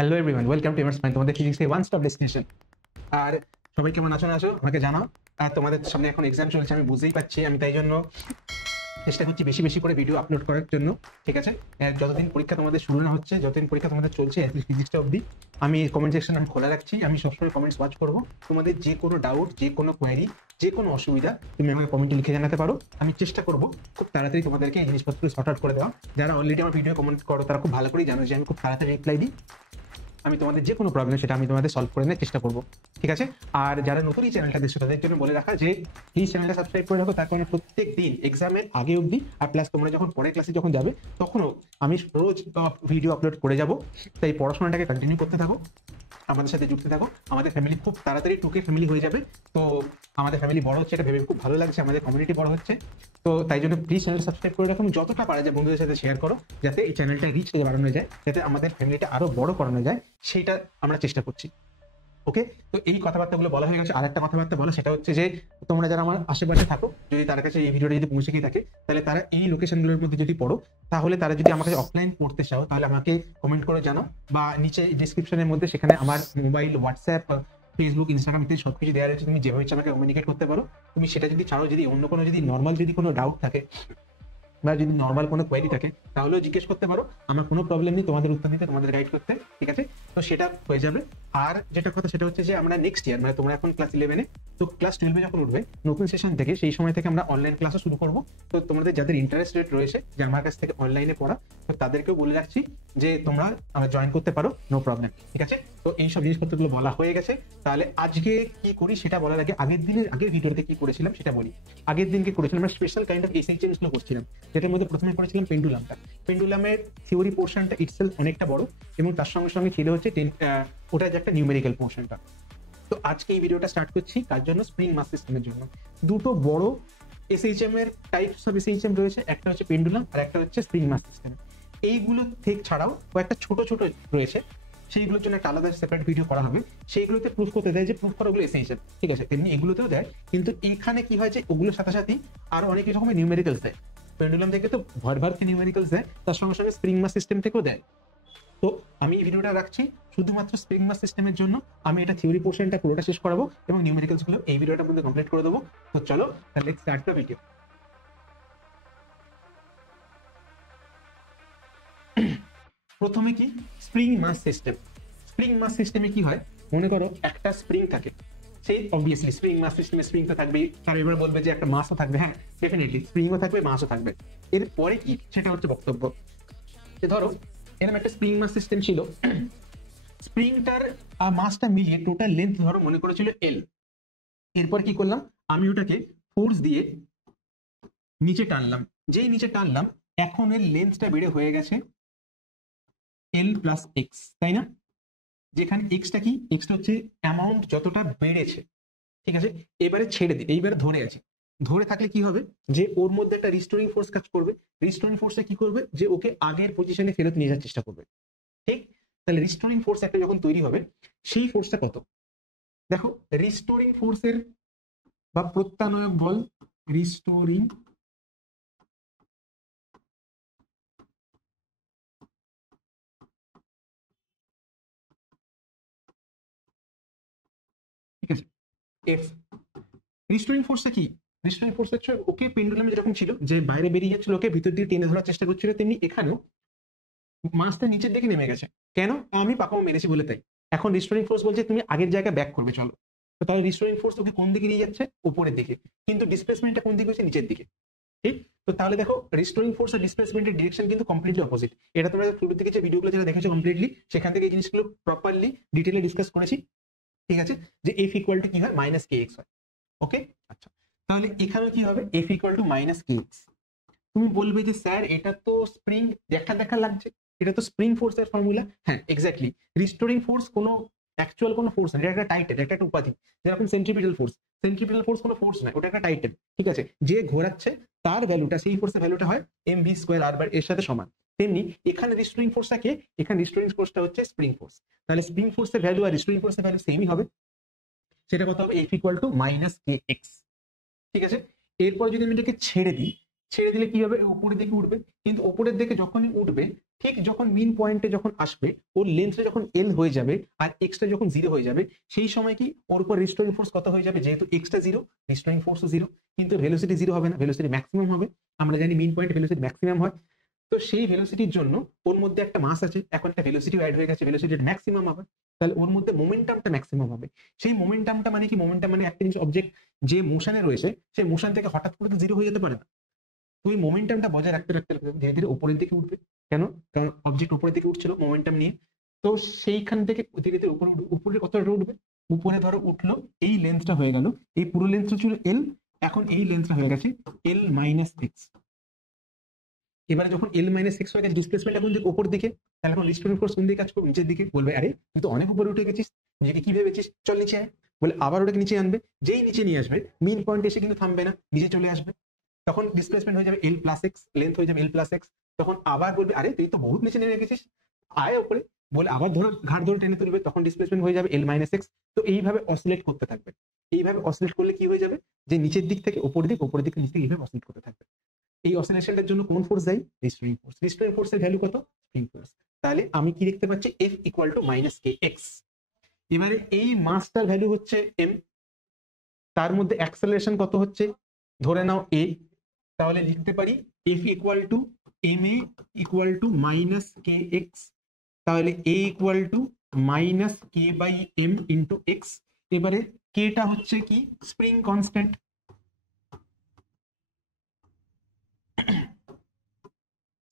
Hello everyone, welcome to এমার্স mind, তোমাদের ফিজিক্সের ওয়ান স্টপ ডেস্টিনেশন। আর সবাই কেমন আছো আমাকে জানাও। আর তোমাদের সামনে এখন এক্সাম চলছে, আমি বুঝতেই পারছি। আমি তাই জন্য চেষ্টা করছি বেশি বেশি করে ভিডিও আপলোড করার জন্য, ঠিক আছে? যতদিন পরীক্ষা তোমাদের শুরু না হচ্ছে, যতদিন পরীক্ষা তোমাদের চলছে ফিজিক্সটা অবধি, আমি কমেন্ট সেকশন আমি খোলা রাখছি। আমি সবসময় কমেন্টস ওয়াচ করবো। তোমাদের যে কোনো ডাউট, যে কোনো কোয়ারি, যে কোনো অসুবিধা তুমি আমাকে কমেন্টে লিখে জানাতে পারো। আমি চেষ্টা করবো খুব তাড়াতাড়ি তোমাদেরকে এই জিনিসপত্র শর্ট আউট করে দেওয়া। যারা অলরেডি আমার ভিডিও কমেন্ট করো তারা খুব ভালো করেই জানো যে আমি খুব তাড়াতাড়ি রিপ্লাই দিই। আমি তোমাদের যে কোনো প্রবলেম সেটা আমি তোমাদের সলভ করে নেওয়ার চেষ্টা করবো, ঠিক আছে? আর যারা নতুন এই চ্যানেলটা দেখছো তাদের জন্য বলে রাখা যে প্লিজ চ্যানেলটা সাবস্ক্রাইব করে রাখো, তার কারণে প্রত্যেক দিন এক্সামের আগে অবধি আর প্লাস তোমরা যখন পরের ক্লাসে যখন যাবে তখনও আমি রোজ ভিডিও আপলোড করে যাব। তাই পড়াশোনাটাকে কন্টিনিউ করতে থাকো, আমাদের সাথে যুক্ত থাকো। আমাদের ফ্যামিলি খুব তাড়াতাড়ি টুকে ফ্যামিলি হয়ে যাবে। তো আমাদের ফ্যামিলি বড় হচ্ছে, এটা ভেবে খুব ভালো লাগছে। আমাদের কমিউনিটি বড় হচ্ছে। তো তাই জন্য প্লিজ চ্যানেল সাবস্ক্রাইব করে রাখুন, যতটা পারা যায় বন্ধুদের সাথে শেয়ার করো, যাতে এই চ্যানেলটা রিচ বাড়ানো যায়, যাতে আমাদের ফ্যামিলিটা আরো বড় করানো যায়, সেটা আমরা চেষ্টা করছি। ওকে, তো এই কথাবার্তাগুলো বলা হয়ে গেছে। আরেকটা কথাবার্তা বলো, সেটা হচ্ছে যে তোমরা যারা আমার আশেপাশে থাকো, যদি তার কাছে এই ভিডিওটা যদি পৌঁছে গিয়ে থাকে, তাহলে তারা এই লোকেশনগুলোর মধ্যে যদি পড়ো, তাহলে তারা যদি আমার কাছে অফলাইন পড়তে চাও তাহলে আমাকে কমেন্ট করে জানাও, বা নিচে ডিসক্রিপশনের মধ্যে সেখানে আমার মোবাইল, হোয়াটসঅ্যাপ, ফেসবুক, ইনস্টাগ্রাম ইত্যাদি সবকিছু দেওয়া রয়েছে। তুমি যেভাবে ইচ্ছা আমাকে কমিউনিকেট করতে পারো। তুমি সেটা যদি চাও, যদি অন্য কোনো যদি নর্মাল যদি কোনো ডাউট থাকে বা যদি নর্মাল কোনো কোয়েরি থাকে তাহলেও জিজ্ঞেস করতে পারো। আমার কোনো প্রবলেম নেই তোমাদের উত্তর দিতে, তোমাদের গাইড করতে, ঠিক আছে? তো সেটা হয়ে যাবে। আর যেটা কথা সেটা হচ্ছে যে আমরা নেক্সট ইয়ার, মানে তোমরা এখন ক্লাস 11-এ, তো ক্লাস 12-এ যখন উঠবে নতুন সেশন থেকে, সেই সময় থেকে আমরা অনলাইন ক্লাসও শুরু করবো। তো তোমাদের যাদের ইন্টারেস্টেড রয়েছে যে আমার কাছ থেকে অনলাইনে পড়া, তো তাদেরকেও বলে রাখছি যে তোমরা জয়েন করতে পারো, নো প্রবলেম, ঠিক আছে? তো এই সব জিনিসপত্রগুলো বলা হয়ে গেছে। তাহলে আজকে কি করি সেটা বলার আগে আগের ভিডিওতে কি করেছিলাম সেটা বলি। আগের দিনকে করেছিলাম আমরা স্পেশাল কাইন্ড অফ এসএইচএমস গুলো করছিলাম, যেটার মধ্যে প্রথমে করেছিলাম পেন্ডুলামটা। পেন্ডুলামের থিওরি পোর্শনটা ইটসেলফ অনেকটা বড়, এবং তার সঙ্গে সঙ্গে ছিল হচ্ছে ওটা যে একটা নিউমেরিক্যাল পোর্শনটা। তো আজকে এই ভিডিওটা স্টার্ট করছি কার জন্য? স্প্রিং মাস সিস্টেমের জন্য। দুটো বড় এসএইচএম এর টাইপস অফ এসএইচএম রয়েছে, একটা হচ্ছে পেন্ডুলাম আর একটা হচ্ছে স্প্রিং মাস সিস্টেম। এইগুলো থেকে ছাড়াও কয়েকটা ছোট ছোট রয়েছে, সেইগুলোর জন্য একটা আলাদা সেপারেট ভিডিও করা হবে। সেইগুলোতে প্রুফ করতে দেয় যে প্রুফ করা ওগুলো এসএইচএম, ঠিক আছে? তেমনি এগুলোতেও দেয়, কিন্তু এখানে কি হয় যে ওগুলোর সাথে সাথে আরো অনেক রকমের নিউমেরিক্যালস দেয়। পেন্ডুলাম থেকে তো ভর নিউমেরিক্যালস দেয়, তার সঙ্গে সঙ্গে স্প্রিং মাস সিস্টেম থেকেও দেয়। তো আমি এই ভিডিওটা রাখছি শুধুমাত্র স্প্রিং মাস সিস্টেমের জন্য। আমি এটা থিওরি পোর্শনটা পুরোটা শেষ করাবো এবং নিউমেরিক্যালস গুলো এই ভিডিওটার মধ্যে কমপ্লিট করে দেবো। তো চলো তাহলে স্টার্ট দ্য ভিডিও। প্রথমে কি স্প্রিং মাস সিস্টেম। স্প্রিং মাস সিস্টেমে কি হয়, মনে করো একটা স্প্রিং থাকে, সেই অবভিয়াসলি স্প্রিং মাস সিস্টেমে স্প্রিং তো থাকবেই। আর এবার বলবে যে একটা মাসও থাকবে, হ্যাঁ ডেফিনেটলি স্প্রিংও থাকবে, মাসও থাকবে। এরপরে কি, সেটা হচ্ছে বক্তব্য। ধরো এরকম একটা স্প্রিং মাস সিস্টেম ছিল, স্প্রিংটার মাসটা মিলিয়ে টোটাল লেন্থ ধরো মনে করেছিল এল। এরপর কি করলাম, আমি ওটাকে ফোর্স দিয়ে নিচে টানলাম। যেই নিচে টানলাম, এখন এর লেন্থটা বেড়ে হয়ে গেছে এল প্লাস এক্স, তাই না? যেখানে এক্সটা কি, এক্সটা হচ্ছে অ্যামাউন্ট যতটা বেড়েছে, ঠিক আছে? এবারে ছেড়ে দিই, এইবারে ধরে আছে। ধরে থাকলে কি হবে, যে ওর মধ্যে একটা রিস্টোরিং ফোর্স কাজ করবে। রিস্টোরিং ফোর্সে কি করবে, যে ওকে আগের পজিশনে ফেরত নিয়ে যাওয়ার চেষ্টা করবে, ঠিক? তাহলে রিস্টোরিং ফোর্স একটা যখন তৈরি হবে, সেই ফোর্সটা কত? দেখো রিস্টোরিং ফোর্সের বা প্রত্যানয়ক বল, রিস্টোরিং ঠিক আছে, এফ। রিস্টোরিং ফোর্সটা কি, রিস্টোরিং ফোর্স হচ্ছে ওকে পেন্ডুলামে যেরকম ছিল যে বাইরে বেরিয়ে যাচ্ছিল, ওকে ভিতর দিয়ে টেনে ধরার চেষ্টা করছিল, তেমনি এখানেও মাছটা নিচের দিকে নেমে গেছে। কেন? আমি পাকাও মেরেছি বলে তাই। এখন রিস্টোরিং ফোর্স বলছে তুমি আগের জায়গায় ব্যাক করবে, চলো। তো তাহলে রিস্টোরিং ফোর্স ওকে কোন দিকে নিয়ে যাচ্ছে? উপরের দিকে, কিন্তু ডিসপ্লেসমেন্টটা কোন দিকে হচ্ছে? নিচের দিকে, ঠিক? তো তাহলে দেখো রিস্টোরিং ফোর্স আর ডিসপ্লেসমেন্টের ডিরেকশন কিন্তু কমপ্লিটলি অপোজিট। এটা তোমরা শুরু থেকে যে ভিডিওগুলো যেটা দেখেছো কমপ্লিটলি, সেখান থেকে এই জিনিসগুলো প্রপারলি ডিটেইলে ডিসকাস করেছি, ঠিক আছে? যে এফ ইকুয়াল টু কি হয়, মাইনাস কে এক্স হয়। ওকে, আচ্ছা। তাহলে এখানে কি হবে, F equal to minus K x. তুমি বলবে যে স্যার এটা তো স্প্রিং দেখা দেখা লাগছে, এটা তো স্প্রিং ফোর্সের ফর্মুলা। হ্যাঁ এক্স্যাক্টলি, রিস্টোরিং ফোর্স কোনো অ্যাকচুয়াল কোনো ফোর্স না, এটা একটা টাইটেল, এটা একটা উপাধি। যেরকম সেন্ট্রিপিটাল ফোর্স, সেন্ট্রিপিটাল ফোর্স কোনো ফোর্স নয়, ওটা একটা টাইটেল, ঠিক আছে? যে ঘোরাচ্ছে তার ভ্যালুটা, সেই ফোর্সের ভ্যালুটা হয় এম ভি স্কোয়ার আর বার এর সাথে সমান। তেমনি এখানে রিস্টোরিং ফোর্সটা কে, এখানে রিস্টোরিং ফোর্সটা হচ্ছে স্প্রিং ফোর্স। তাহলে স্প্রিং ফোর্সের ভ্যালু আর রিস্টোরিং ফোর্সের ভ্যালু সেমই হবে। সেটা কত হবে, F equal to minus K x, ঠিক আছে? এরপর যদি আমি এটাকে ছেড়ে দিই, ছেড়ে দিলে কি হবে, উপরের দিকে উঠবে। কিন্তু উপরের দিকে যখনই উঠবে, ঠিক যখন মিন পয়েন্টে যখন আসবে, ওর লেন্থটা যখন এল হয়ে যাবে আর এক্সটা যখন জিরো হয়ে যাবে, সেই সময় কি ওর উপর রিস্টোরিং ফোর্স কত হয়ে যাবে, যেহেতু এক্সটা জিরো, রিস্টোরিং ফোর্সও জিরো, কিন্তু ভেলোসিটি জিরো হবে না, ভেলোসিটি ম্যাক্সিমাম হবে। আমরা জানি মিন পয়েন্ট ভেলোসিটি ম্যাক্সিমাম হয়। তো সেই ভেলোসিটির জন্য ওর মধ্যে একটা মাস আছে, এখন একটা ভেলোসিটিও অ্যাড হয়ে গেছে, ভেলোসিটি ম্যাক্সিমাম হবে, তাহলে ওর মধ্যে মোমেন্টামটা ম্যাক্সিমাম হবে। সেই মোমেন্টামটা মানে কি, মোমেন্টাম মানে একটা জিনিস, অবজেক্ট যে মোশনে রয়েছে সেই মোশন থেকে হঠাৎ করে তো জিরো হয়ে যেতে পারে না। তো ওই মোমেন্টামটা বজায় রাখতে রাখতে ধীরে ধীরে উপরের দিকে উঠবে। কেন? কারণ অবজেক্ট উপরের দিকে উঠছিল মোমেন্টাম নিয়ে। তো সেইখান থেকে ধীরে ধীরে উপরে উপরে কতটা উঠবে, উপরে ধরো উঠলো, এই লেন্থটা হয়ে গেল, এই পুরো লেন্থটা ছিল এল, এখন এই লেন্থটা হয়ে গেছে এল মাইনাস এক্স। এবারে যখন এল মাইনাস এক্স হয়ে গেছে, ডিসপ্লেসমেন্ট এখন দিকে উপর দিকে, তাহলে এখন রিস্টোরিং ফোর্স কোন দিকে কাজ করবে, নিচের দিকে। বলবে আরে তুই তো অনেক উপরে উঠে গেছিস, নিজেকে কি ভেবেছিস, চল নিচে আয়। বলে আবার ওটাকে নিচে আনবে, যেই নিচে নিয়ে আসবে মিন পয়েন্ট এসে কিন্তু থামবে না, নিচে চলে আসবে। তখন ডিসপ্লেসমেন্ট হয়ে যাবে এল প্লাস এক্স, লেন্থ হয়ে যাবে এল প্লাস এক্স। তখন আবার বলবে আরে তুই তো বহুত নিচে নেমে গেছিস, আয় উপরে। বলে আবার ধরো ঘাট ধরে টেনে তুলবে, তখন ডিসপ্লেসমেন্ট হয়ে যাবে এল মাইনাস এক্স। তো এইভাবে অসিলেট করতে থাকবে। এইভাবে অসিলেট করলে কি হয়ে যাবে, যে নিচের দিক থেকে উপর দিক, উপর দিক নিচে, এইভাবে অসিলেট করতে থাকবে। এই অসিলেশনটার জন্য কোন ফোর্স দেয়, রিস্টোরিং ফোর্স। রিস্টোরিং ফোর্সের ভ্যালু কত, স্প্রিং ফোর্স। তাহলে আমি কি দেখতে পাচ্ছি, F equal to minus K x. এবারে এই মাসটার ভ্যালু হচ্ছে এম, তার মধ্যে অ্যাক্সেলারেশন কত হচ্ছে, ধরে নাও এ। তাহলে লিখতে পারি F equal to M A equal to minus K X. তাহলে A equal to minus K by M into X. এবারে কেটা হচ্ছে কি, স্প্রিং কনস্ট্যান্ট।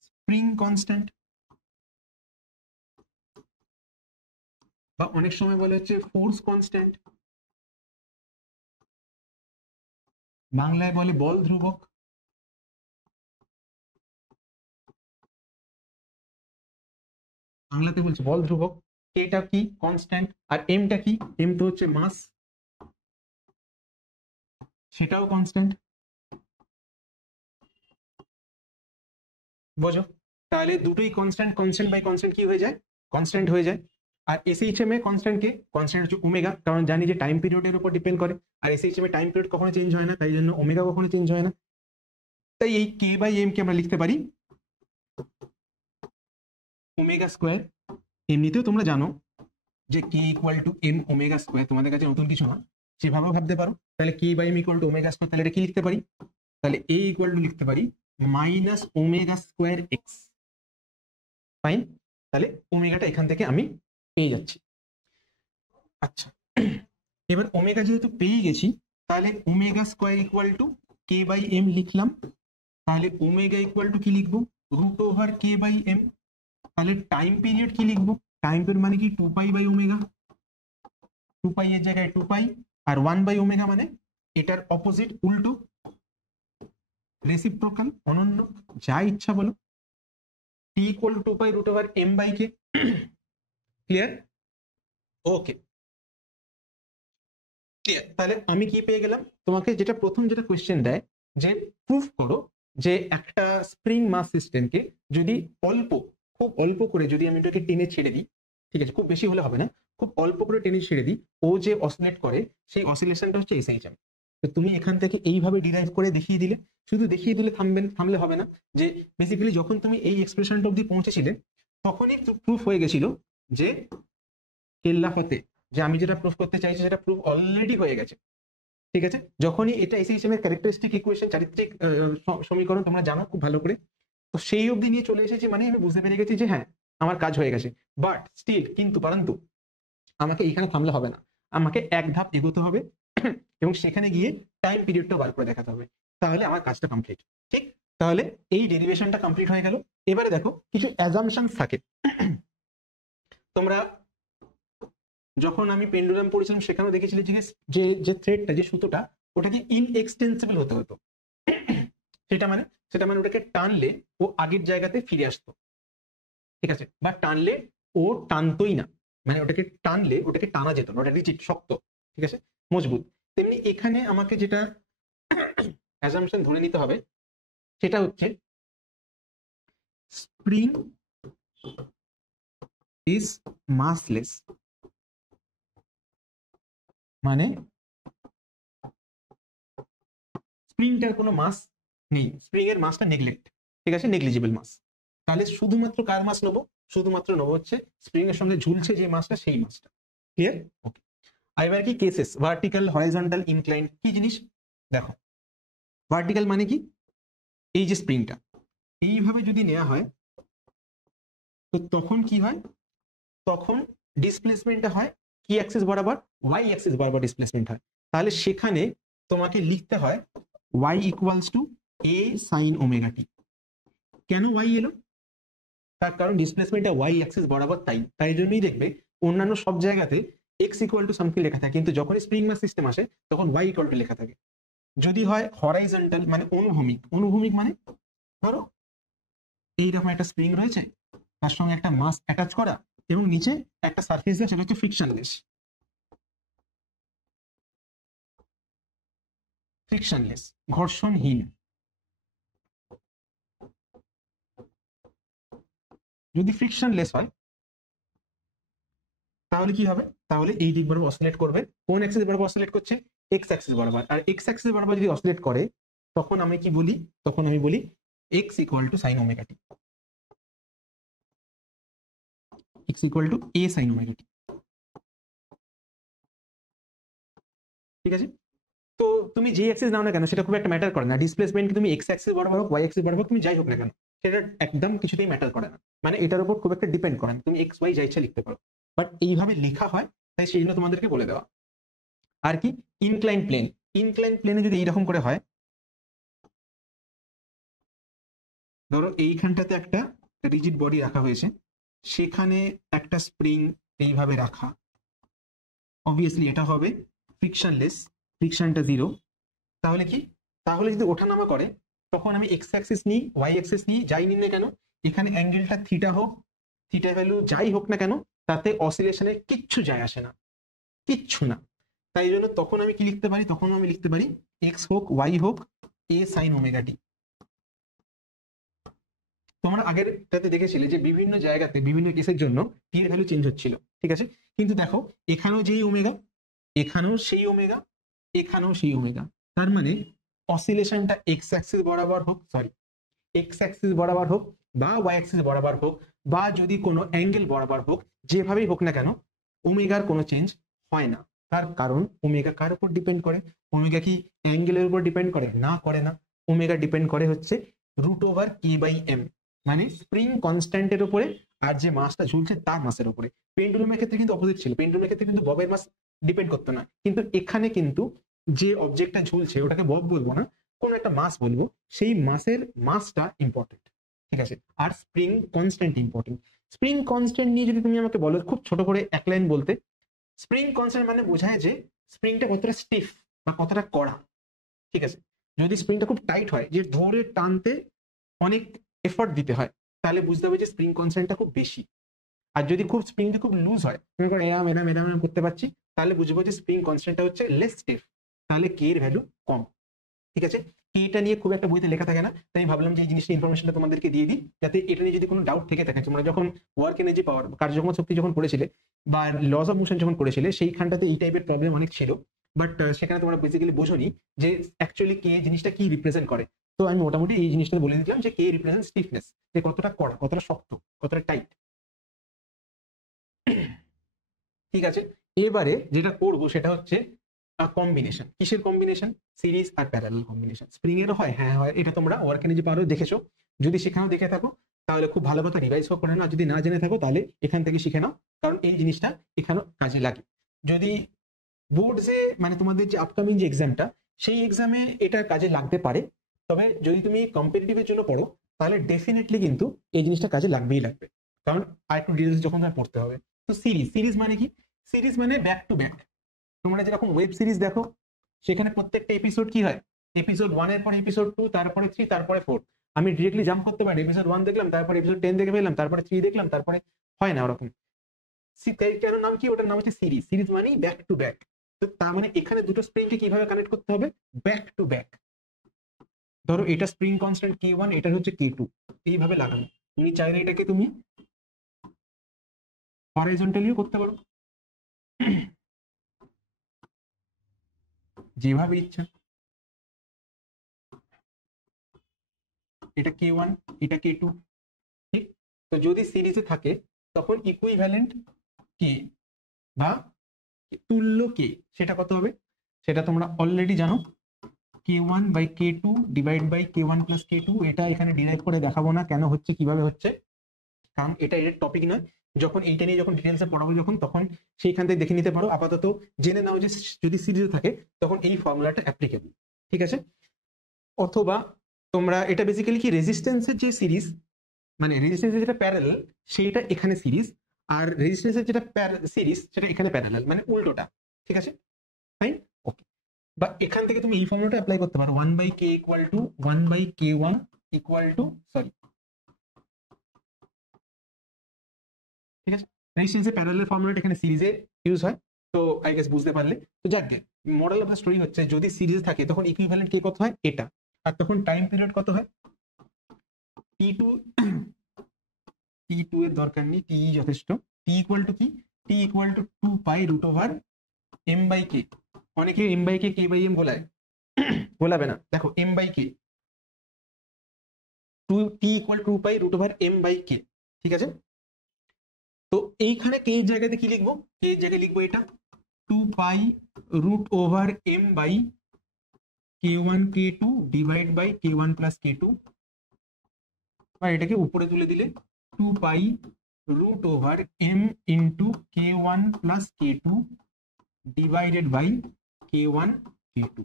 স্প্রিং কনস্ট্যান্ট বা অনেক সময় বলা হচ্ছে ফোর্স কনস্ট্যান্ট, বাংলায় বলে বল ধ্রুবক। বাংলাতে বলছে বল ধ্রুবক। কেটা কি, কনস্ট্যান্ট। আর এমটা কি, এম তো হচ্ছে মাস, সেটাও কনস্ট্যান্ট। বোঝো? তাহলে দুটোই কনস্ট্যান্ট, কনস্ট্যান্ট বাই কনস্ট্যান্ট কি হয়ে যায়, কনস্ট্যান্ট হয়ে যায়। আর এসএইচএম এ কনস্ট্যান্ট কে, কনস্ট্যান্ট হচ্ছে ওমেগা, কারণ জানি যে টাইম পিরিয়ডের উপর ডিপেন্ড করে। আর এসএইচএম এ টাইম পিরিয়ড কখনো চেঞ্জ হয় না, তাই জন্য ওমেগা কখনো চেঞ্জ হয় না। তাই এই কে বাই এম কে আমরা লিখতে পারি ওমেগা স্কোয়ার। এমনিতেও তোমরা জানো যে K equal to M omega square, তোমাদের কাছে নতুন কিছু না, সেভাবেও ভাবতে পারো। তাহলে K by M equal to omega square, তাহলে এটা কি লিখতে পারি, তাহলে এ ইকুয়াল টু লিখতে পারি minus omega square x. Fine, তাহলে ওমেগাটা এখান থেকে আমি পেয়ে যাচ্ছি। আচ্ছা, এবার ওমেগা যেহেতু পেয়ে গেছি, তাহলে omega square equal to k by m লিখলাম। তাহলে ওমেগা ইকুয়াল টু কি লিখবো, root over k by m. তাহলে টাইম পিরিয়ড কি লিখবো, টাইম পিরিয়ড মানে কি 2 পাই বাই ওমেগা, 2 পাই এর জায়গায় 2 পাই, আর 1 বাই ওমেগা মানে এটার অপোজিট, উল্টো, রেসিপ্রোকাল, অনন্য, যা ইচ্ছা বলো। T equal to 2 pi root over M by K. Clear? Okay, clear. তাহলে আমি কি পেয়ে গেলাম, তোমাকে যেটা প্রথম যেটা কোয়েশ্চেন দেয় যে প্রুফ করো যে একটা স্প্রিং মাস সিস্টেমকে যদি অল্প, খুব অল্প করে যদি আমি এটাকে টেনে ছেড়ে দিই, ঠিক আছে, খুব বেশি হলে হবে না, খুব অল্প করে টেনে ছেড়ে দিই, ও যে অসিলেট করে সেই অসিলেশনটা হচ্ছে এসএইচএম। তো তুমি এখান থেকে এইভাবে ডিরাইভ করে দেখিয়ে দিলে, শুধু দেখিয়ে দিলে থামলে হবে না, যে বেসিক্যালি যখন তুমি এই এক্সপ্রেশনটা অব্দি পৌঁছেছিলে তখনই প্রুফ হয়ে গেছিল যে কেল্লা ফতে, যে আমি যেটা প্রুফ করতে চাইছি সেটা প্রুফ অলরেডি হয়ে গেছে। ঠিক আছে, যখনই এটা এসএইচএম এর ক্যারেক্টারিস্টিক ইকুয়েশন, চারিত্রিক সমীকরণ তোমরা জানো খুব ভালো করে, তো সেই অবধি নিয়ে চলে এসেছি, মানে আমি বুঝতে পেরে গেছি যে হ্যাঁ আমার কাজ হয়ে গেছে। বাট স্টিল, কিন্তু পরন্তু আমাকে এখানে থামলে হবে না, আমাকে এক ধাপ এগোতে হবে এবং সেখানে গিয়ে টাইম পিরিয়ডটা বার করে দেখাতে হবে, তাহলে আমার কাজটা কমপ্লিট। ঠিক, তাহলে এই ডেরিভেশনটা কমপ্লিট হয়ে গেল। এবারে দেখো কিছু অ্যাজাম্পশনস থাকে। তোমরা যখন আমি পেন্ডুলাম পড়েছিলাম সেখানেও দেখেছিলে যে যে থ্রেডটা, যে সুতোটা, ওটাকে ইনএক্সটেন্সিবল হতে হতো। সেটা মানে ওটাকে টানলে ও আগের জায়গাতে ফিরে আসতো, ঠিক আছে, বা টানলে ও টানতোই না, মানে ওটাকে টানলে ওটাকে টানা যেত না, ওটা রিজিড, শক্ত, ঠিক আছে, মজবুত। তেমনি এখানে আমাকে যেটা অ্যাজাম্পশন ধরে নিতে হবে সেটা হচ্ছে স্প্রিং ইজ মাসলেস, মানে স্প্রিংটার কোনো মাস নেই, স্প্রিং এর মাসটা নেগলেক্ট, ঠিক আছে, নেগলিজিবল মাস। তাহলে শুধুমাত্র কার মাস নেবো? শুধুমাত্র নেবো হচ্ছে স্প্রিং এর সঙ্গে ঝুলছে যে মাসটা, সেই মাসটা। ক্লিয়ার? ওকে। এবার কি কেসেস, ভার্টিক্যাল, হরাইজন্টাল, ইনক্লাইন, কি জিনিস দেখো। ভার্টিক্যাল মানে কি, এই যে স্প্রিংটা এইভাবে যদি নেওয়া হয় তো তখন কি হয়, তখন ডিসপ্লেসমেন্টটা হয় কি অ্যাক্সিস বরাবর, ওয়াই অ্যাক্সিস বরাবর ডিসপ্লেসমেন্ট হয়। তাহলে সেখানে তোমাকে লিখতে হয় y equals to a sin omega T. কেন y এলো? তার কারণ ডিসপ্লেসমেন্টটা y অ্যাক্সিস বরাবর, তাই জন্যই দেখবে অন্যান্য সব জায়গাতে x ইকুয়াল টু সামথিং লেখা থাকে, কিন্তু যখন স্প্রিং মাস সিস্টেম আসে তখন y ইকুয়াল টু লেখা থাকে। যদি হয় হরাইজন্টাল মানে অনুভূমিক, অনুভূমিক মানে ধরো এইরকম একটা স্প্রিং রয়েছে, তার সঙ্গে একটা মাস অ্যাটাচ করা এবং নিচে একটা সারফেস দেওয়া, সেটা হচ্ছে ফ্রিকশনলেস। ফ্রিকশনলেস, ঘর্ষণহীন। যদি ফ্রিকশনলেস হয় তাহলে কি হবে, তাহলে এই দিক বরাবর অসিলেট করবে। কোন অ্যাক্সিস বরাবর অসিলেট করছে? এক্স অ্যাক্সিস বরাবর। আর এক্স অ্যাক্সিস বরাবর যদি অসিলেট করে তখন আমি কি বলি, তখন আমি বলি X equal to sine omega T, X equal to A sine omega T. ঠিক আছে? তো তুমি যে অ্যাক্সিস নাও না কেন সেটা খুব একটা ম্যাটার করে না। ডিসপ্লেসমেন্ট তুমি এক্স অ্যাক্সিস বরাবর হোক, ওয়াই অ্যাক্সিস বরাবর হোক, তুমি যাই হোক না কেন সেটা একদম কিছুতেই ম্যাটার করে না। মানে এটার উপর খুব একটা ডিপেন্ড করে না, তুমি এক্স ওয়াই যা ইচ্ছা লিখতে পারো, বাট এইভাবে লেখা হয়, তাই সেইগুলো তোমাদেরকে বলে দেওয়া। আর কি ইনক্লাইন প্লেন, ইনক্লাইন প্লেনে যদি এইরকম করে হয়, ধরো এইখানটাতে একটা রিজিড বডি রাখা হয়েছে, সেখানে একটা স্প্রিং এইভাবে রাখা, অবভিয়াসলি এটা হবে ফ্রিকশনলেস, ফ্রিকশনটা জিরো। তাহলে কি, তাহলে যদি ওঠানামা করে তখন আমি এক্স অ্যাক্সিস নিই, ওয়াই অ্যাক্সিস নিই, যাই নিই না কেন, এখানে অ্যাঙ্গেলটা থিটা হোক, থিটা ভ্যালু যাই হোক না কেন, তাতে অসিলেশনে কিচ্ছু যায় আসে না, কিচ্ছু না। তাই জন্য তখন আমি কি লিখতে পারি, তখন আমি লিখতে পারি এক্স হোক ওয়াই হোক এ সাইন ওমেগা টি। তোমরা আগেরটাতে দেখেছিলে যে বিভিন্ন জায়গাতে বিভিন্ন কেসের জন্য টি এর ভ্যালু চেঞ্জ হচ্ছিল, ঠিক আছে, কিন্তু দেখো এখানেও যেই ওমেগা, এখানেও সেই ওমেগা, এখানেও সেই ওমেগা। তার মানে অসিলেশনটা এক্স অ্যাক্সিস বরাবর হোক, সরি এক্স অ্যাক্সিস বরাবর হোক বা ওয়াই অ্যাক্সিস বরাবর হোক, বা যদি কোনো অ্যাঙ্গেল বরাবর হোক, যেভাবেই হোক না কেন ওমেগার কোনো চেঞ্জ হয় না। তার কারণ ওমেগা কার উপর ডিপেন্ড করে? ওমেগা কি অ্যাঙ্গেলের উপর ডিপেন্ড করে? না, করে না। ওমেগা ডিপেন্ড করে হচ্ছে root over k by m, মানে স্প্রিং কনস্ট্যান্টের উপরে আর যে মাসটা ঝুলছে তার মাসের উপরে। পেন্ডুলামের ক্ষেত্রে কিন্তু অপোজিট ছিল, পেন্ডুলামের ক্ষেত্রে কিন্তু ববের মাস ডিপেন্ড করতো না, কিন্তু এখানে কিন্তু যে অবজেক্টটা ঝুলছে ওটাকে বব বলবো না, কোন একটা মাস বলবো, সেই মাসের মাসটা ইম্পর্টেন্ট, ঠিক আছে। আর spring constant important. Spring constant নিয়ে যদি তুমি আমাকে বলো খুব ছোট করে এক লাইন বলতে, স্প্রিং কনস্ট্যান্ট মানে বোঝায় যে স্প্রিংটা কতটা স্টিফ বা কতটা কড়া, ঠিক আছে। যদি স্প্রিংটা খুব টাইট হয়, যে ধরে টানতে অনেক এফর্ট দিতে হয়, তাহলে বুঝতে হবে যে স্প্রিং কনস্ট্যান্টটা খুব বেশি। আর যদি খুব স্প্রিংটা খুব লুজ হয়, মনে করো এরাম এরাম এরাম এরাম করতে পারছি, তাহলে বুঝবো যে স্প্রিং কনস্ট্যান্টটা হচ্ছে লেস স্টিফ, তাহলে কে এর ভ্যালু কম, ঠিক আছে। এটা নিয়ে খুব একটা বইতে লেখা থাকে না, তাই আমি ভাবলাম যে এই জিনিসটা ইনফরমেশনটা তোমাদেরকে দিয়ে দিই, যাতে এটা নিয়ে যদি কোনো ডাউট থেকে থাকে। তোমরা যখন ওয়ার্ক এনার্জি পাওয়ার, কার্যক্ষম শক্তি যখন পড়েছিলে বা লস অফ মোশন যখন পড়েছিলে, সেইখানটাতে এই টাইপের প্রবলেম অনেক ছিল, বাট সেখানে তোমরা বেসিক্যালি বোঝোনি যে অ্যাকচুয়ালি কে জিনিসটা কি রিপ্রেজেন্ট করে। তো আমি মোটামুটি এই জিনিসটা বলে দিলাম যে কে রিপ্রেজেন্ট স্টিফনেস, যে কতটা কড়া, কতটা শক্ত, কতটা টাইট, ঠিক আছে। এবারে যেটা করবো সেটা হচ্ছে কম্বিনেশন। কিসের combination? Series are parallel combination. Spring এরও হয়, হ্যাঁ হয়, এটা তোমরা ওয়ার্ক এনার্জি পারো দেখেছো, যদি সেখানেও দেখে থাকো তাহলে খুব ভালো কথা, রিভাইজ করে নাও। যদি না জেনে থাকো তাহলে এখান থেকে শিখে নাও, কারণ এই জিনিসটা এখানেও কাজে লাগে। যদি বোর্ডসে মানে তোমাদের যে আপকামিং যে এক্সামটা, সেই এক্সামে এটা কাজে লাগতে পারে, তবে যদি তুমি কম্পিটিটিভের জন্য পড়ো তাহলে ডেফিনেটলি কিন্তু এই জিনিসটা কাজে লাগবেই লাগবে, কারণ আর একটু ডিটেলস যখন তোমার পড়তে হবে। তো সিরিজ, সিরিজ মানে কি? সিরিজ মানে ব্যাক টু ব্যাক। তোমরা যেরকম ওয়েব সিরিজ দেখো, সেখানে প্রত্যেকটা এপিসোড কি হয়, এপিসোড 1 এর পরে এপিসোড 2, তারপরে 3, তারপরে 4। আমি ডিরেক্টলি জাম্প করতে পারি, এপিসোড 1 দেখলাম, তারপরে এপিসোড 10 দেখে ফেললাম, তারপরে 3 দেখলাম, তারপরে হয় না ওরকম। কেন নাম কি? ওটার নাম হচ্ছে সিরিজ। সিরিজ মানেই ব্যাক টু ব্যাক। তো তার মানে এখানে দুটো স্প্রিংকে কিভাবে কানেক্ট করতে হবে? Back to back. ধরো এটা স্প্রিং কনস্ট্যান্ট K1, এটা হচ্ছে K2, এইভাবে লাগানো। তুমি চাইলে এটাকে তুমি হরাইজন্টালিও করতে পারো, যেভাবে ইচ্ছা। এটা K1, এটা K2, ঠিক? তো যদি সিরিজে থাকে তখন ইকুইভ্যালেন্ট কে বা তুল্য কে সেটা কত হবে? সেটা তোমরা অলরেডি জানো, K1/K2 divide by K1 plus K2। এটা এখানে ডিরাইভ করে দেখাবো না কেন হচ্ছে, কিভাবে হচ্ছে, কারণ এটা এর টপিক নয়। যখন এইটা নিয়ে যখন ডিটেলসে পড়াবো তখন সেইখান থেকে দেখে নিতে পারো। আপাতত জেনে নাও যে যদি সিরিজে থাকে তখন এই ফর্মুলাটা অ্যাপ্লিকেবল, ঠিক আছে? অথবা তোমরা এটা বেসিক্যালি কি রেজিস্ট্যান্সের যে সিরিজ, মানে রেজিস্ট্যান্সের যেটা প্যারালাল সেইটা এখানে সিরিজ, আর রেজিস্ট্যান্সের যেটা সিরিজ সেটা এখানে প্যারালাল, মানে উল্টোটা, ঠিক আছে? ফাইন, ওকে। বা এখান থেকে তুমি এই ফর্মুলাটা অ্যাপ্লাই করতে পারো, 1/k equal to 1/k1 equal to sorry, ঠিক আছে? রেজিস্ট্যান্সের প্যারালাল ফর্মুলাটা এখানে সিরিজে ইউজ হয়। তো আই গেস বুঝতে পারলে। তো যাক গে, মডেল অফ দ্য স্টোরি হচ্ছে যদি সিরিজ থাকে তখন ইকুইভ্যালেন্ট কে কত হয়? এটা। আর তখন টাইম পিরিয়ড কত হয়? t2, t2 এর দরকার নেই, t যথেষ্ট। t ইকুয়াল টু কি? t equal two 2π√m/k। অনেকে m/k k/m বলায়, বলাবে না, দেখো m/k, t ইকুয়াল 2π√m/k, ঠিক আছে? তো এইখানে কে এর জায়গাতে কি লিখবো? কে এর জায়গায় লিখবো এটা 2π√m/k1 k2 divide by k1 plus k2, বা এটাকে উপরে তুলে দিলে 2π√m into k1 plus k2 divided by k1 k2।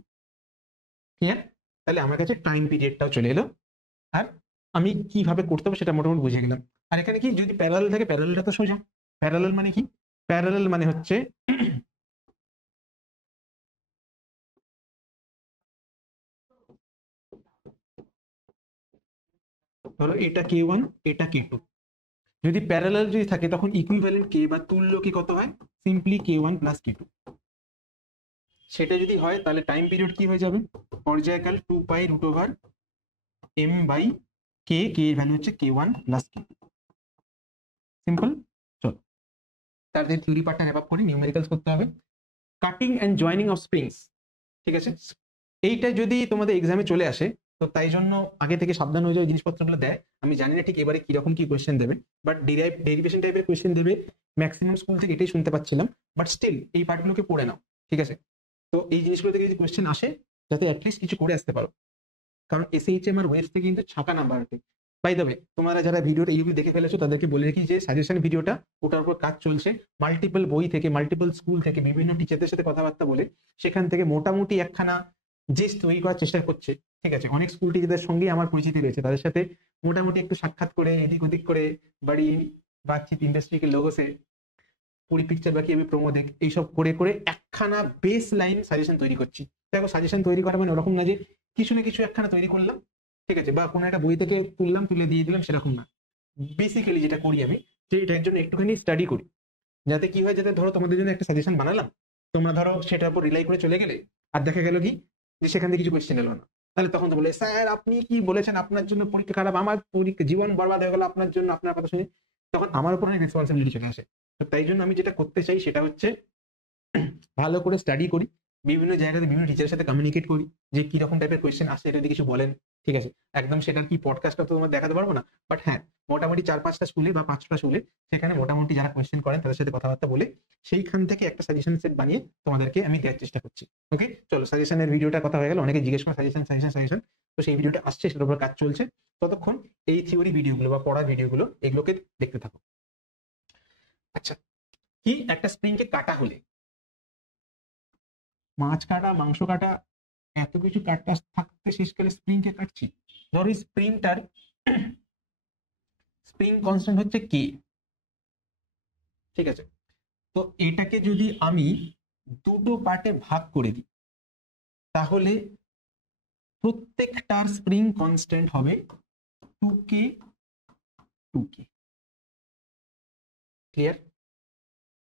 Clear? তাহলে আমার কাছে টাইম পিরিয়ডটাও চলে এলো, আর আমি কিভাবে করতে হবে সেটা মোটামুটি বুঝে গেলাম। আর এখানে কি যদি প্যারালাল থাকে, প্যারালালটা তো সোজা। প্যারালাল মানে কি? প্যারালাল মানে হচ্ছে ধরো এটা K1, এটা K2। যদি প্যারালাল যদি থাকে তখন ইকুইভ্যালেন্ট কে বা তুল্য কি কত হয়? Simply K1 plus K2। সেটা যদি হয় তাহলে টাইম পিরিয়ড কি হয়ে যাবে? পর্যায়কাল 2π√m/k, কে এর ভ্যালু হচ্ছে K1 প্লাস K2। সিম্পল। চলো তার যে থিওরি পার্টটা হ্যাপ আপ করি, নিউমেরিক্যালস করতে হবে। Cutting and joining of springs, ঠিক আছে? এইটা যদি তোমাদের এক্সামে চলে আসে তো তাই জন্য আগে থেকে সাবধান হয়ে যাওয়া, জিনিসপত্রগুলো দেয়। আমি জানি না ঠিক এবারে কিরকম কি কোয়েশ্চেন দেবে, বাট ডেরিভেশন টাইপের কোয়েশ্চেন দেবে ম্যাক্সিমাম স্কুল থেকে, এটাই শুনতে পাচ্ছিলাম। বাট স্টিল এই পার্টগুলোকে পড়ে নাও, ঠিক আছে? তো এই জিনিসগুলো থেকে যদি কোয়েশ্চেন আসে যাতে অ্যাটলিস্ট কিছু করে আসতে পারো, কারণ এসএইচএম আর ওয়েবস থেকে কিন্তু ছাকা নাম্বার ওঠে। বাই দ্য ওয়ে, তোমরা যারা ভিডিওটা এইভাবে দেখে ফেলেছো তাদেরকে বলে রাখি যে সাজেশন ভিডিওটা, ওটার উপর কাজ চলছে। মাল্টিপল বই থেকে, মাল্টিপল স্কুল থেকে, বিভিন্ন টিচারদের সাথে কথাবার্তা বলে সেখান থেকে মোটামুটি একখানা জিস্ট তৈরি করার চেষ্টা করছে, ঠিক আছে? অনেক স্কুল টিচারদের সঙ্গে আমার পরিচিতি রয়েছে, তাদের সাথে মোটামুটি একটু সাক্ষাৎ করে এদিক ওদিক করে বাড়ি বাতচিত, ইন্ডাস্ট্রিকে লোগোসে পুরি পিকচার বাকি আমি প্রোমো দেখ, এইসব করে করে একখানা বেস লাইন সাজেশন তৈরি করছি। দেখো সাজেশন তৈরি করা মানে ওরকম না যে কিছু না কিছু একখানা তৈরি করলাম, ঠিক আছে, বা কোনো একটা বই থেকে তুললাম, তুলে দিয়ে দিলাম, সেরকম না। বেসিক্যালি যেটা করি আমি, যে এটার জন্য একটুখানি স্টাডি করি, যাতে কি হয়, যাতে ধরো তোমাদের জন্য একটা সাজেশন বানালাম, তোমরা ধরো সেটার উপর রিলাই করে চলে গেলে, আর দেখা গেল কি যে সেখান থেকে কিছু কোয়েশ্চেন এলো না, তাহলে তখন তো বলে স্যার আপনি কি বলেছেন, আপনার জন্য পরীক্ষা খারাপ, আমার পরীক্ষা জীবন বরবাদ হয়ে গেল আপনার জন্য, আপনার কথা শুনে তখন আমার উপর অনেক রেসপন্সিবিলিটি চলে আসে। তো তাই জন্য আমি যেটা করতে চাই সেটা হচ্ছে ভালো করে স্টাডি করি, বিভিন্ন জায়গাতে বিভিন্ন টিচারের সাথে কমিউনিকেট করি যে কিরকম টাইপের কোয়েশ্চেন আসে, এটা কিছু বলেন, ঠিক আছে? একদম সেটার কি পডকাস্টটা তো তোমার দেখাতে পারবো না, বাট হ্যাঁ মোটামুটি 4-5টা স্কুলে বা 5টা স্কুলে সেখানে মোটামুটি যারা কোয়েশ্চেন করেন তাদের সাথে কথাবার্তা বলে সেইখান থেকে একটা সাজেশন সেট বানিয়ে তোমাদেরকে আমি দেওয়ার চেষ্টা করছি। ওকে চলো, সাজেশনের ভিডিওটা কথা হয়ে গেল, অনেকে জিজ্ঞেস করে সাজেশন সাজেশন সাজেশন, তো সেই ভিডিওটা আসছে, সেটার উপর কাজ চলছে। ততক্ষণ এই থিওরি ভিডিওগুলো বা পড়া ভিডিওগুলো এগুলোকে দেখতে থাকো। আচ্ছা, কি একটা স্প্রিংকে কাটা হলে, মাছ কাটা, মাংস কাটা, এত কিছু কাটতে থাকতে শেষকালে স্প্রিংকে কাটছি। ধরো এই স্প্রিংটার স্প্রিং কনস্ট্যান্ট হচ্ছে কে, ঠিক আছে? তো এটাকে যদি আমি দুটো পার্টে ভাগ করে দিই তাহলে প্রত্যেকটার স্প্রিং কনস্ট্যান্ট হবে 2k 2k। ক্লিয়ার?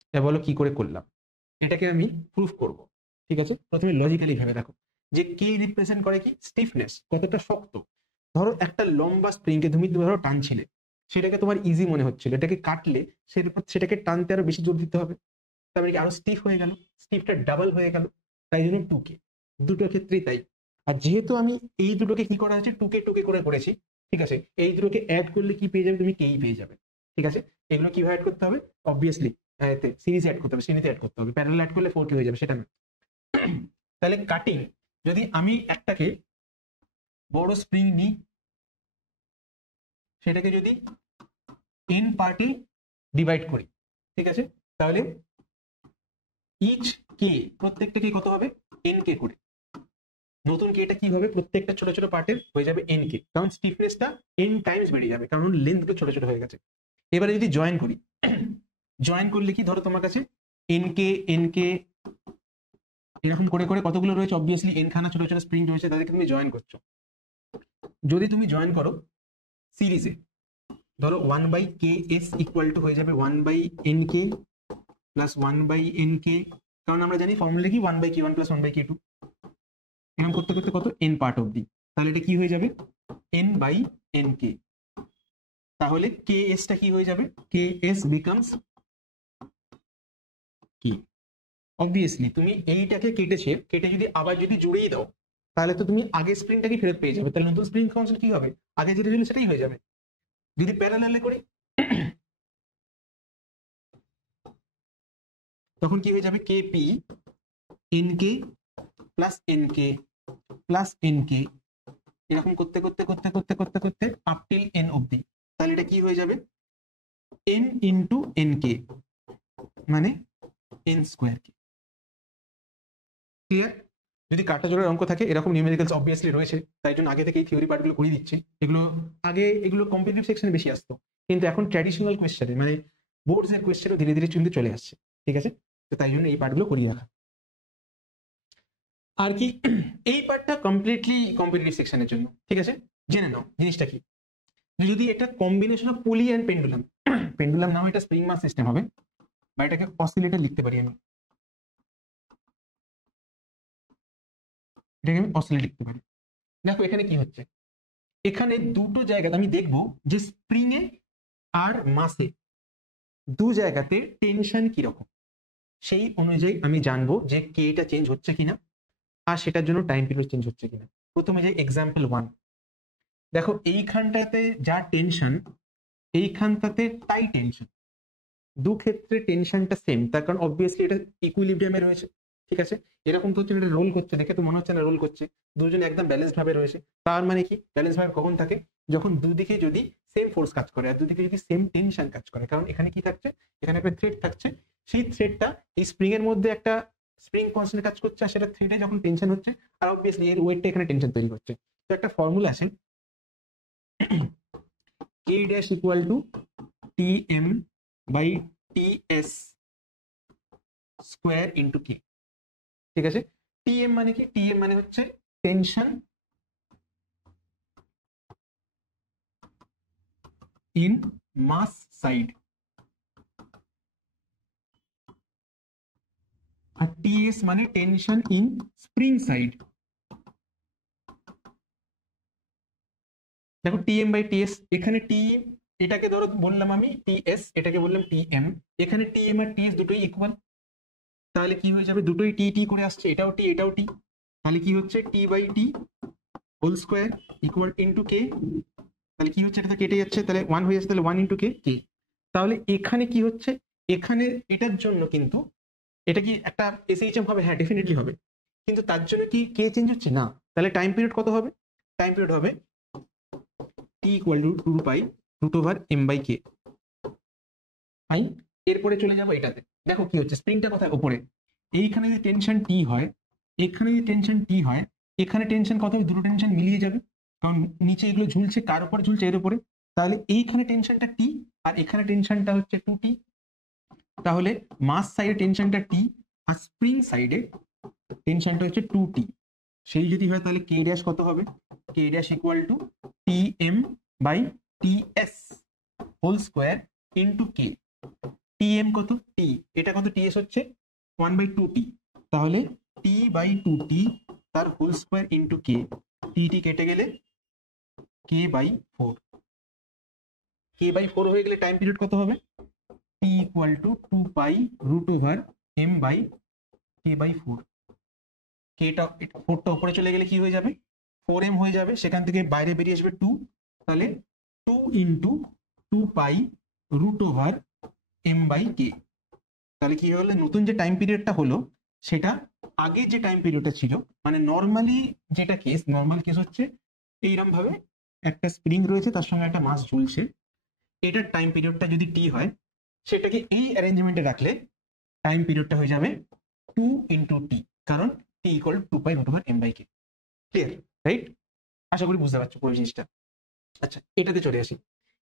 এটা বলো কি করে করলাম? এটাকে আমি প্রুফ করব, ঠিক আছে? প্রথমে লজিক্যালি ভেবে দেখো যে কে রিপ্রেজেন্ট করে কি? স্টিফনেস, কতটা শক্ত। ধরো একটা লম্বা স্প্রিংকে তুমি ধরো টানছিলে, সেটাকে তোমার ইজি মনে হচ্ছিল, এটাকে কাটলে সেটাকে টানতে আরো বেশি জোর দিতে হবে, তারপরে কি আরো স্টিফ হয়ে গেল, স্টিফটা ডাবল হয়ে গেল, তাই জন্য 2k। দুটো ক্ষেত্রেই তাই। আর যেহেতু আমি এই দুটোকে কি করা হয়েছে 2k 2k করে করেছি, ঠিক আছে, এই দুটোকে অ্যাড করলে কি পেয়ে যাবে, তুমি কেই পেয়ে যাবে। ঠিক আছে, এগুলো কিভাবে অ্যাড করতে হবে, অবভিয়াসলি সিরিজ অ্যাড করতে হবে, শ্রেণীতে অ্যাড করতে হবে, প্যারালাল অ্যাড করলে 4k হয়ে যাবে সেটা না। তাহলে কাটিং, যদি আমি একটাকে বড় স্প্রিং নিই, সেটাকে যদি এন পার্টে ডিভাইড করি, ঠিক আছে, তাহলে ইচ কে, প্রত্যেকটা কে কত হবে, এন কে করে। নতুন কেটা কি হবে, প্রত্যেকটা ছোট ছোট পার্টের হয়ে যাবে এন কে, কারণ স্টিফনেসটা এন টাইমস বেড়ে যাবে, কারণ লেন্থ গুলো ছোট ছোট হয়ে গেছে। এবারে যদি জয়েন করি, জয়েন করলে কি, ধরো তোমার কাছে এন কে এরকম করে করে কতগুলো রয়েছে, অবভিয়াসলি এন খানা ছোট ছোট স্প্রিং রয়েছে, তাদেরকে তুমি জয়েন করছো। যদি তুমি জয়েন করো সিরিজে, ধরো 1/ks ইকুয়াল টু হয়ে যাবে 1/nk প্লাস 1/nk, কারণ আমরা জানি ফর্মুলা কি 1/k1 প্লাস 1/k2, এরকম করতে করতে কত n পার্ট অবধি, তাহলে এটা কি হয়ে যাবে n/nk। তাহলে ks টা কি হয়ে যাবে, ks বিকামস কি, অবভিয়াসলি তুমি এইটাকে কেটে যদি আবার যদি জুড়েই দাও, তাহলে তো তুমি আগের স্প্রিংটাকে ফেরত পেয়ে যাবে, তাহলে নতুন স্প্রিং কনস্ট্যান্ট কি হবে, আগে যেটা ছিল সেটাই হয়ে যাবে। যদি প্যারালালে করি তখন কি হয়ে যাবে, kp nk plus nk plus nk, এরকম করতে করতে করতে করতে করতে করতে আপ টিল n অবধি, তাহলে এটা কি হয়ে যাবে n ইন্টু nk, মানে n স্কোয়ার কে। ক্লিয়ার? যদি কাটা জোড়ার অঙ্ক থাকে, এরকম নিউমেরিক্যালস অবভিয়াসলি রয়েছে, তাই জন্য আগে থেকেই থিওরি পার্টগুলো করে দিচ্ছি। এগুলো আগে এগুলো কম্পিটিটিভ সেকশনে বেশি আসতো, কিন্তু এখন ট্র্যাডিশনাল কোয়েশ্চেনে মানে বোর্ডস এর কোয়েশ্চেনও ধীরে ধীরে চলে আসছে। ঠিক আছে, তো তাই জন্য এই পার্টগুলো করিয়ে রাখা। আর কি, এই পার্টটা কমপ্লিটলি কম্পিটিটিভ সেকশনের জন্য। ঠিক আছে, জেনে নাও জিনিসটা কি, যদি এটা কম্বিনেশন অফ পুলি অ্যান্ড পেন্ডুলাম, পেন্ডুলাম নাও এটা স্প্রিং মাস সিস্টেম হবে, বা এটাকে অসিলেটর লিখতে পারি আমি, এটাকে আমি অসিলেটর লিখতে পারি। দেখো এখানে কি হচ্ছে, এখানে দুটো জায়গাতে আমি দেখবো যে স্প্রিং এ আর মাসে দু জায়গাতে টেনশন কিরকম, সেই অনুযায়ী আমি জানবো যে কেটা চেঞ্জ হচ্ছে কিনা, আর সেটার জন্য টাইম পিরিয়ড চেঞ্জ হচ্ছে কিনা। প্রথমে যে এক্সাম্পল 1, দেখো এইখানটাতে যা টেনশন, এইখানটাতে তাই টেনশন, দু ক্ষেত্রে টেনশনটা সেম, তার কারণ অবভিয়াসলি এটা ইকুইলিব্রিয়ামে রয়েছে। ঠিক আছে, এরকম তো হচ্ছে এটা রোল করছে, দেখে তো মনে হচ্ছে না রোল করছে, দুজন একদম ব্যালেন্সড ভাবে রয়েছে। তার মানে কি, ব্যালেন্স ভাবে কখন থাকে, যখন দুদিকে যদি সেম ফোর্স কাজ করে, আর দুদিকে যদি সেম টেনশন কাজ করে। কারণ এখানে কি থাকছে, এখানে একটা থ্রেড থাকছে, সেই থ্রেডটা এই স্প্রিং এর মধ্যে একটা স্প্রিং কনস্ট্যান্ট কাজ করছে, আর সেটা থ্রেডে যখন টেনশন হচ্ছে, আর অবভিয়াসলি এর ওয়েটটা এখানে টেনশন তৈরি করছে। তো একটা ফর্মুলা আছে, k dash equal to tm by ts square into K. ঠিক আছে, tm মানে কি, tm মানে হচ্ছে টেনশন ইন মাস সাইড, আর ts মানে টেনশন ইন স্প্রিং সাইড। দেখো tm বাই ts, এখানে t এটাকে ধরো বললাম আমি ts, এটাকে বললাম tm, এখানে tm আর ts দুটোই ইকুয়াল, তাহলে কি হয়ে যাবে, দুটোই টি টি করে আসছে, এটাও টি এটাও টি, তাহলে কি হচ্ছে T by T whole square equal into K, তাহলে কি হচ্ছে, এটা তো কেটে যাচ্ছে, তাহলে 1 হয়ে যাচ্ছে, তাহলে 1 ইন্টু কে কে। তাহলে এখানে কি হচ্ছে, এখানে এটার জন্য কিন্তু এটা কি একটা এসএইচএম হবে, হ্যাঁ ডেফিনেটলি হবে, কিন্তু তার জন্য কি কে চেঞ্জ হচ্ছে না, তাহলে টাইম পিরিয়ড কত হবে, টাইম পিরিয়ড হবে T equal to 2 pi root over M by K. Fine, এরপরে চলে যাবো এটাতে, দেখো কি হচ্ছে, স্প্রিংটা কোথায়, উপরে, এইখানে যদি টেনশন টি হয়, এখানে যদি টেনশন টি হয়, এখানে টেনশন কত হবে, দুটো টেনশন মিলিয়ে যাবে, কারণ নিচে এগুলো ঝুলছে, কার উপরে ঝুলছে, এর উপরে, তাহলে এইখানে টেনশনটা টি আর এখানে টেনশনটা হচ্ছে 2t, তাহলে মাস সাইডে টেনশনটা টি আর স্প্রিং সাইডে টেনশনটা হচ্ছে 2t। সেই যদি হয় তাহলে কে ড্যাশ কত হবে, k dash equal to tm by ts whole square into k. tm কত, t, এটা কত, ts হচ্ছে 1/2t, তাহলে t বাই 2t তার হোল স্কোয়ার ইন্টু কে, টি কেটে গেলে k বাই 4, k বাই 4 হয়ে গেলে টাইম পিরিয়ড কত হবে, t equal to 2 pi root over m by k by 4, কেটা 4টা উপরে চলে গেলে কি হয়ে যাবে, 4m হয়ে যাবে, সেখান থেকে বাইরে বেরিয়ে আসবে 2, তাহলে 2 × 2 পাই √m/k। তাহলে কি হলো, নতুন যে টাইম পিরিয়ডটা হলো সেটা আগে যে টাইম পিরিয়ডটা ছিল, মানে নর্মালি যেটা কেস, নর্মাল কেস হচ্ছে এইরকম ভাবে একটা স্প্রিং রয়েছে, তার সঙ্গে একটা মাস ঝুলছে, এটার টাইম পিরিয়ডটা যদি টি হয়, সেটাকে এই অ্যারেঞ্জমেন্টে রাখলে টাইম পিরিয়ডটা হয়ে যাবে 2 × t, কারণ t = 2π√m/k। Clear, right? আশা করি বুঝতে পারছো পুরো জিনিসটা। আচ্ছা, এটাতে চলে আসি।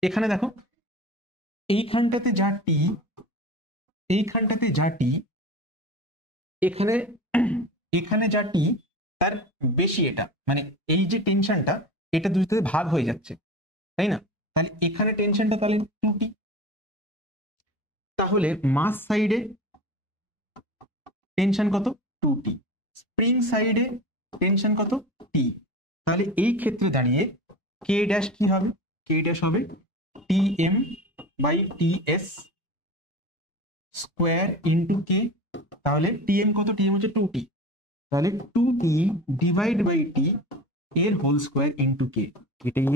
এখানে দেখো, এইখানটাতে যা টি, এইখানটাতে যা টি, এখানে এখানে যা টি তার বেশি, এটা মানে এই যে টেনশনটা এটা দুটোতে ভাগ হয়ে যাচ্ছে, তাই না? তাহলে এখানে টেনশনটা তাহলে 2t। তাহলে মাস সাইডে টেনশন কত? 2t। স্প্রিং সাইডে টেনশন কত? t। তাহলে এই ক্ষেত্রে দাঁড়িয়ে কে ড্যাশ কি হবে? কে ড্যাশ হবে Tm/Ts স্কোয়ার ইন্টু কে। তাহলে Tm কত? Tm হচ্ছে 2t, তাহলে 2t / t এর হোল স্কোয়ার ইন্টু কে, এটাই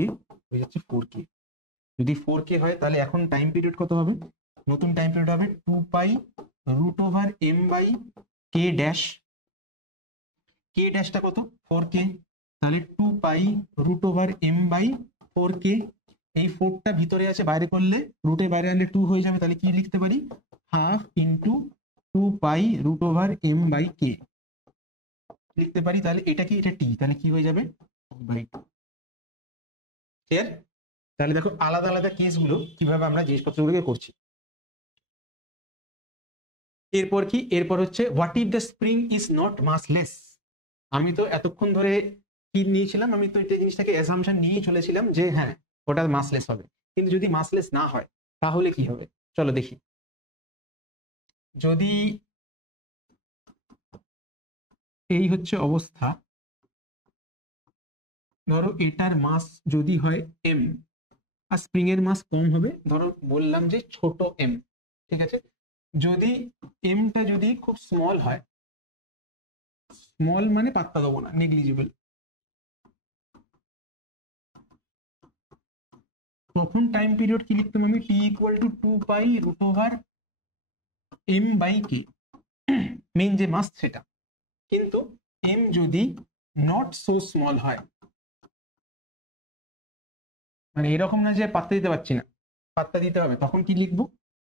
হয়ে যাচ্ছে 4k। যদি 4k হয় তাহলে এখন টাইম পিরিয়ড কত হবে? নতুন টাইম পিরিয়ড হবে 2π√m/k ড্যাশ। কে ড্যাশটা কত? 4k, তাহলে 2π√m/4k। এই 4টা ভিতরে আছে, বাইরে করলে রুটে বাইরে আনলে 2 হয়ে যাবে, তাহলে কি লিখতে পারি? হাফ ইন্টু 2π√m/k লিখতে পারি। তাহলে এটা কি? এটা টি, তাহলে কি হয়ে যাবে? 2/2। ক্লিয়ার? তাহলে দেখো আলাদা আলাদা কেসগুলো কিভাবে আমরা জিনিসপত্রগুলোকে করছি। এরপর কি? এরপর হচ্ছে what if the spring is not massless. আমি তো এতক্ষণ ধরে কি নিয়েছিলাম? আমি তো এটা জিনিসটাকে অ্যাসাম্পশন নিয়েই চলেছিলাম যে হ্যাঁ ওটা মাসলেস হবে, কিন্তু যদি মাসলেস না হয় তাহলে কি হবে? চলো দেখি। যদি এই হচ্ছে অবস্থা, ধরো এটার মাস যদি হয় m, আর স্প্রিং এর মাস কম হবে, ধরো বললাম যে ছোট m, ঠিক আছে? যদি এমটা যদি খুব স্মল হয়, স্মল মানে পাত্তা দেবো না, নেগলিজিবল, তখন টাইম পিরিয়ড কি লিখতাম আমি? t = 2π√m/k, মেইন যে মাস সেটা। কিন্তু m যদি নট সো স্মল হয়, মানে এরকম না যে পাত্তা দিতে পারছি না, পাত্তা দিতে হবে, তখন কি লিখবো?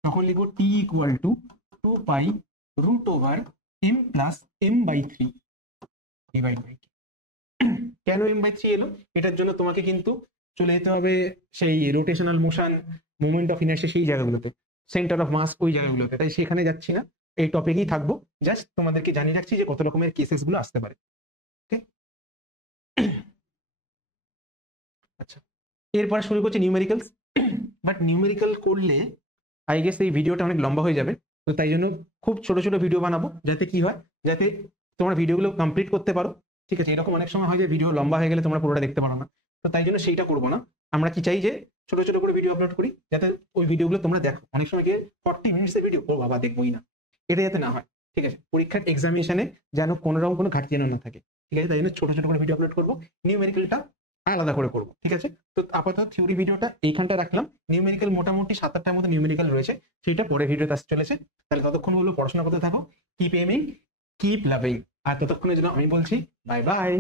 তখন লিখবো t = 2π√m+m/3 ডিভাইড বাই। কেন m/3 এলো? এটার জন্য তোমাকে কিন্তু চলে যেতে হবে সেই rotational motion, moment of inertia, সেই জায়গাগুলোতে, সেন্টার অফ মাস ওই জায়গাগুলোতে, তাই সেখানে যাচ্ছি না, এই টপিকেই থাকবো। জাস্ট তোমাদেরকে জানিয়ে রাখছি যে কত রকমের কেসেস গুলো আসতে পারে। আচ্ছা, এরপরে শুরু করছি নিউমেরিক্যালস। বাট নিউমেরিক্যাল করলে আই গেস এই ভিডিওটা অনেক লম্বা হয়ে যাবে, তো তাই জন্য খুব ছোট ছোট ভিডিও বানাবো, যাতে কি হয়, যাতে তোমরা ভিডিওগুলো কমপ্লিট করতে পারো। ঠিক আছে? এরকম অনেক সময় হয় যে ভিডিও লম্বা হয়ে গেলে তোমরা পুরোটা দেখতে পারো না, তো তাই জন্য সেইটা করবো না। আমরা কি চাই যে ছোট ছোট করে ভিডিও আপলোড করি, যাতে ওই ভিডিওগুলো তোমরা দেখো। অনেক সময় গিয়ে 40 মিনিটসের ভিডিও, ও বাবা দেখবোই না, এটা যাতে না হয়। ঠিক আছে? পরীক্ষার এক্সামিনেশনে যেন কোনো রকম কোনো ঘাটতি যেন না থাকে। ঠিক আছে? তাই জন্য ছোট ছোট করে ভিডিও আপলোড করবো, নিউমেরিক্যালটা আলাদা করে করবো। ঠিক আছে? তো আপাতত থিওরি ভিডিওটা এইখানটা রাখলাম। নিউমেরিক্যাল মোটামুটি 7-8টার মতো নিউমেরিক্যাল রয়েছে, সেটা পরে ভিডিওতে আসতে চলেছে। তাহলে ততক্ষণ হলো পড়াশোনা করতে থাকো, কিপ এমিং, কিপ লাভিং। আর ততক্ষণের জন্য আমি বলছি বাই বাই।